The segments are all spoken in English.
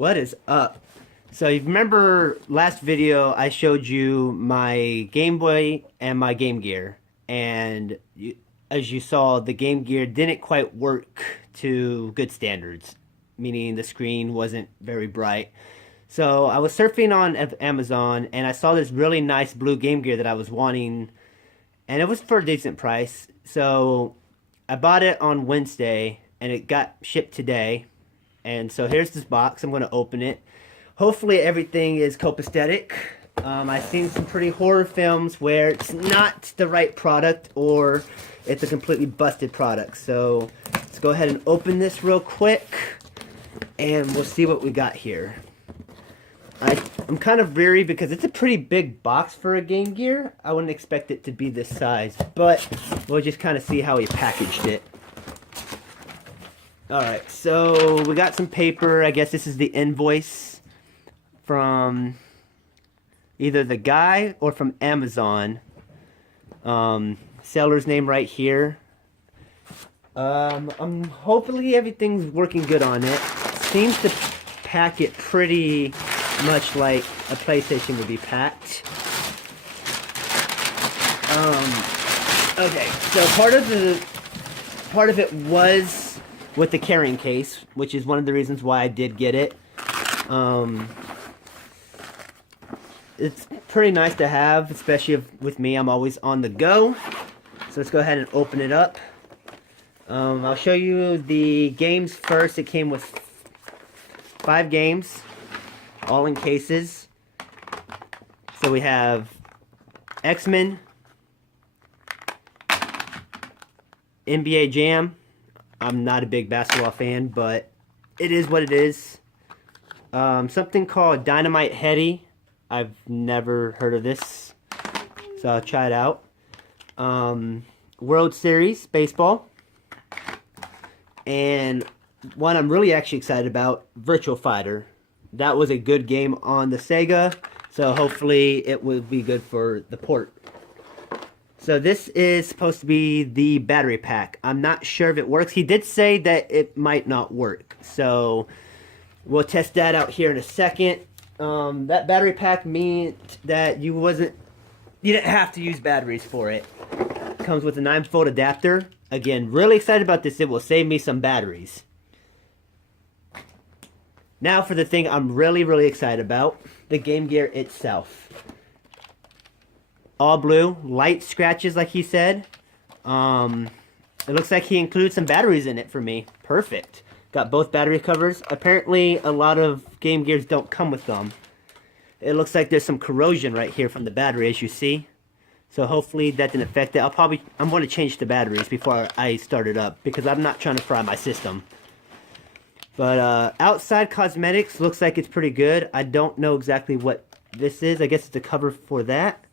What is up? So you remember last video I showed you my Game Boy and my Game Gear, and as you saw, the Game Gear didn't quite work to good standards, meaning the screen wasn't very bright. So I was surfing on Amazon and I saw this really nice blue Game Gear that I was wanting, and it was for a decent price. So I bought it on Wednesday and it got shipped today. And so here's this box. I'm going to open it. Hopefully everything is copacetic. I've seen some pretty horror films where it's not the right product or it's a completely busted product. So let's go ahead and open this real quick and we'll see what we got here. I'm kind of weary because it's a pretty big box for a Game Gear. I wouldn't expect it to be this size, but we'll just kind of see how he packaged it. Alright, so we got some paper. I guess this is the invoice from either the guy or from Amazon. Seller's name right here. Hopefully everything's working good on it. Seems to pack it pretty much like a PlayStation would be packed. Okay, so part of it was with the carrying case, which is one of the reasons why I did get it. It's pretty nice to have, especially with me. I'm always on the go. So let's go ahead and open it up. I'll show you the games first. It came with 5 games, all in cases. So we have X-Men, NBA Jam. I'm not a big basketball fan, but it is what it is. Something called Dynamite Headdy. I've never heard of this, so I'll try it out. World Series Baseball. And one I'm really actually excited about, Virtua Fighter. That was a good game on the Sega, so hopefully it will be good for the port. So this is supposed to be the battery pack. I'm not sure if it works. He did say that it might not work. So we'll test that out here in a second. That battery pack meant that you didn't have to use batteries for it. Comes with a 9-volt adapter. Again, really excited about this. It will save me some batteries. Now for the thing I'm really, really excited about. The Game Gear itself. All blue, light scratches like he said. It looks like he included some batteries in it for me. Perfect. Got both battery covers. Apparently a lot of Game Gears don't come with them. It looks like there's some corrosion right here from the battery, as you see. So hopefully that didn't affect it. I'm going to change the batteries before I start it up because I'm not trying to fry my system. But outside cosmetics looks like it's pretty good. I don't know exactly what this is. I guess it's a cover for that.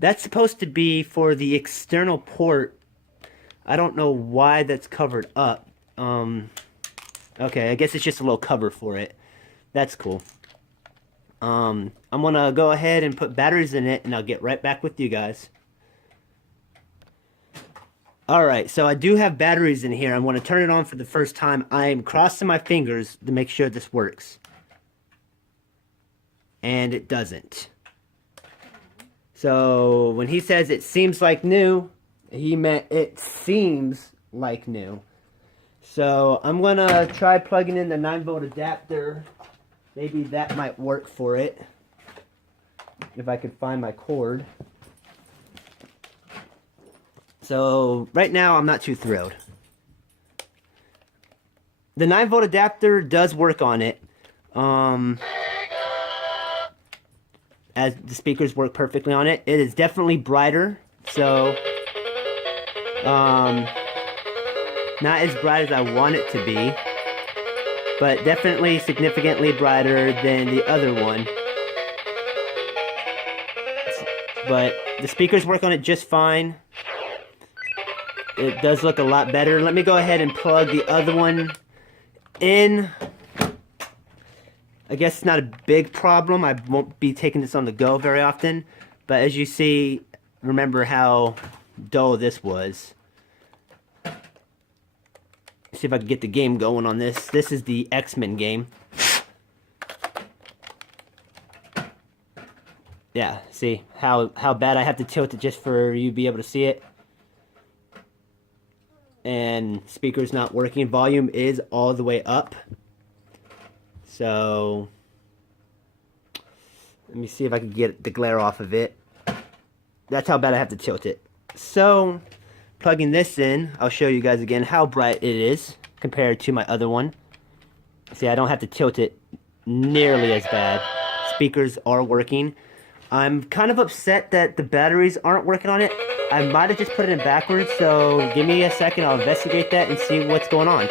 That's supposed to be for the external port. I don't know why that's covered up. Okay, I guess it's just a little cover for it. That's cool. I'm gonna go ahead and put batteries in it and I'll get right back with you guys. Alright, so I do have batteries in here. I'm gonna turn it on for the first time. I'm crossing my fingers to make sure this works. And it doesn't. So when he says it seems like new, he meant it seems like new. So I'm gonna try plugging in the 9-volt adapter. Maybe that might work for it. If I could find my cord. So right now I'm not too thrilled. The 9-volt adapter does work on it. As the speakers work perfectly on it. It is definitely brighter, so not as bright as I want it to be, but definitely significantly brighter than the other one. But the speakers work on it just fine. It does look a lot better. Let me go ahead and plug the other one in. I guess it's not a big problem. I won't be taking this on the go very often. But as you see, remember how dull this was. See if I can get the game going on this. This is the X-Men game. Yeah, see how bad I have to tilt it just for you to be able to see it. And speaker's not working. Volume is all the way up. So let me see if I can get the glare off of it. That's how bad I have to tilt it. So plugging this in, I'll show you guys again how bright it is compared to my other one. See, I don't have to tilt it nearly as bad. Speakers are working. I'm kind of upset that the batteries aren't working on it. I might have just put it in backwards, so give me a second. I'll investigate that and see what's going on.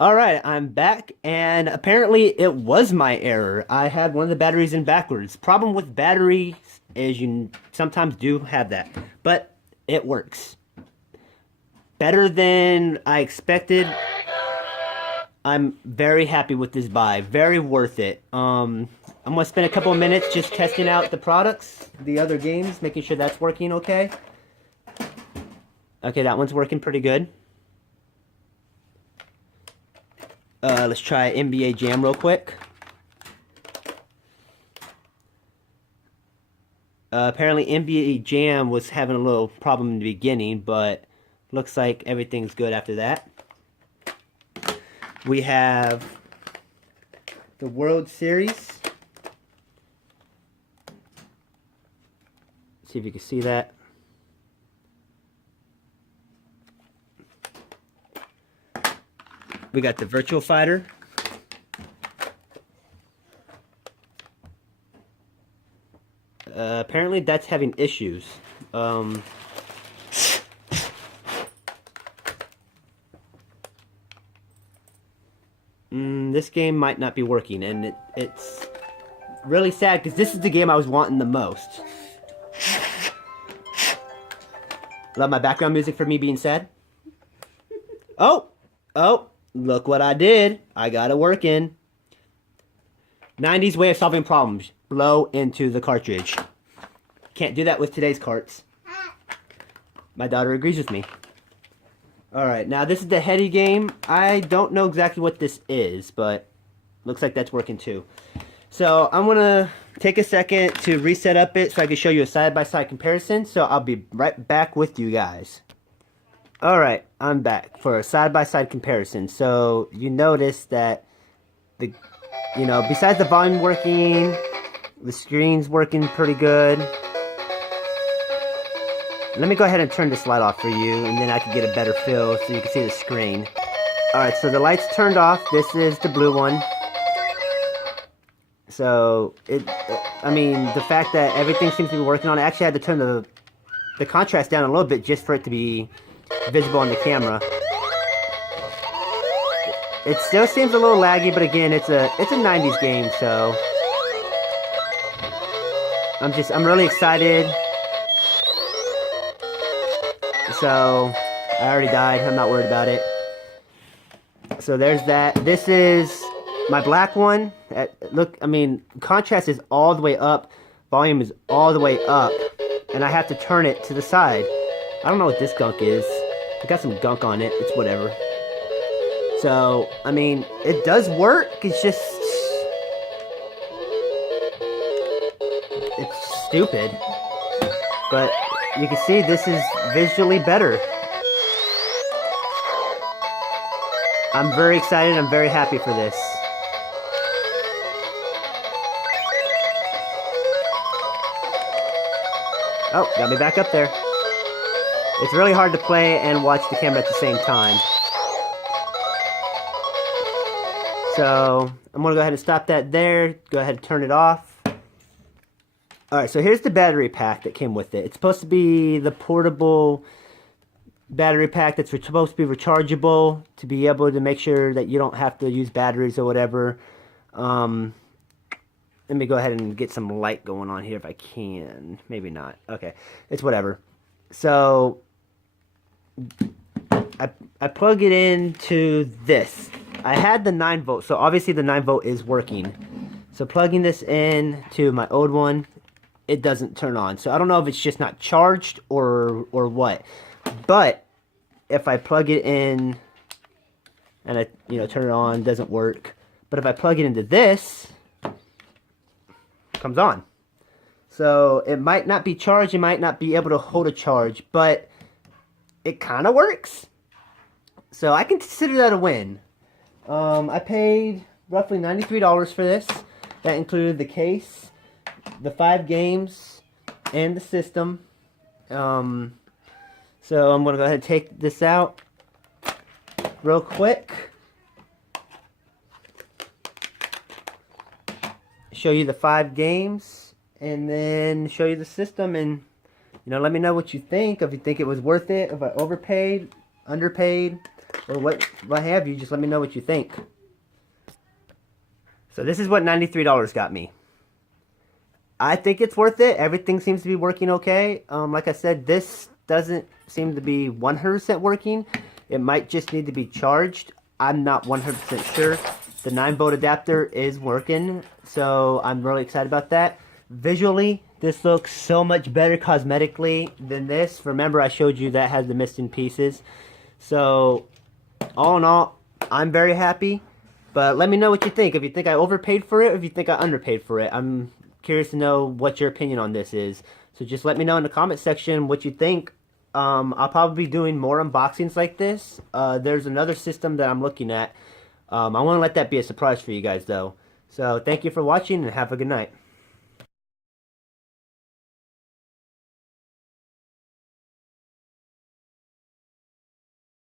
Alright, I'm back, and apparently it was my error. I had one of the batteries in backwards. Problem with batteries is you sometimes do have that, but it works. Better than I expected. I'm very happy with this buy. Very worth it. I'm going to spend a couple of minutes just testing out the products, the other games, making sure that's working okay. Okay, that one's working pretty good. Let's try NBA Jam real quick. Apparently NBA Jam was having a little problem in the beginning, but looks like everything's good after that. We have the World Series. See if you can see that. We got the Virtual Fighter. Apparently that's having issues. This game might not be working, and it's really sad because this is the game I was wanting the most. Love my background music for me being sad. Oh, look what I did. I got it working. 90s way of solving problems. Blow into the cartridge. Can't do that with today's carts. My daughter agrees with me. Alright, now this is the Heady game. I don't know exactly what this is, but looks like that's working too. So I'm going to take a second to reset up it so I can show you a side-by-side comparison. So I'll be right back with you guys. Alright, I'm back for a side-by-side comparison. So you notice that besides the volume working, the screen's working pretty good. Let me go ahead and turn this light off for you, and then I can get a better feel so you can see the screen. Alright, so the light's turned off. This is the blue one. So, the fact that everything seems to be working on it, I actually had to turn the contrast down a little bit just for it to be visible on the camera. It still seems a little laggy, but again, it's a 90s game, so I'm really excited. So, I already died. I'm not worried about it. So there's that. This is my black one. Look, contrast is all the way up. Volume is all the way up. And I have to turn it to the side. I don't know what this gunk is. It got some gunk on it. It's whatever. So, it does work. It's just... it's stupid. But you can see this is visually better. I'm very excited. I'm very happy for this. Oh, got me back up there. It's really hard to play and watch the camera at the same time. So, I'm going to go ahead and stop that there. Go ahead and turn it off. Alright, so here's the battery pack that came with it. It's supposed to be the portable battery pack that's supposed to be rechargeable to be able to make sure that you don't have to use batteries or whatever. Let me go ahead and get some light going on here if I can. Maybe not. Okay, it's whatever. So, I plug it into this. I had the 9 volt, so obviously the 9 volt is working. So plugging this in to my old one, it doesn't turn on. So I don't know if it's just not charged or what. But if I plug it in and I, turn it on, it doesn't work. But if I plug it into this, it comes on. So it might not be charged, it might not be able to hold a charge, but it kind of works. So I consider that a win. I paid roughly $93 for this. That included the case, the 5 games, and the system. So I'm going to go ahead and take this out real quick. Show you the 5 games, and then show you the system, and let me know what you think. If you think it was worth it, if I overpaid, underpaid, or what have you. Just let me know what you think. So this is what $93 got me. I think it's worth it. Everything seems to be working okay. Like I said, this doesn't seem to be 100% working. It might just need to be charged. I'm not 100% sure. The 9-volt adapter is working, so I'm really excited about that. Visually, this looks so much better cosmetically than this. Remember, I showed you that has the missing pieces. So, all in all, I'm very happy. But let me know what you think. If you think I overpaid for it, or if you think I underpaid for it. I'm curious to know what your opinion on this is. So just let me know in the comment section what you think. I'll probably be doing more unboxings like this. There's another system that I'm looking at. I want to let that be a surprise for you guys, though. So thank you for watching, and have a good night.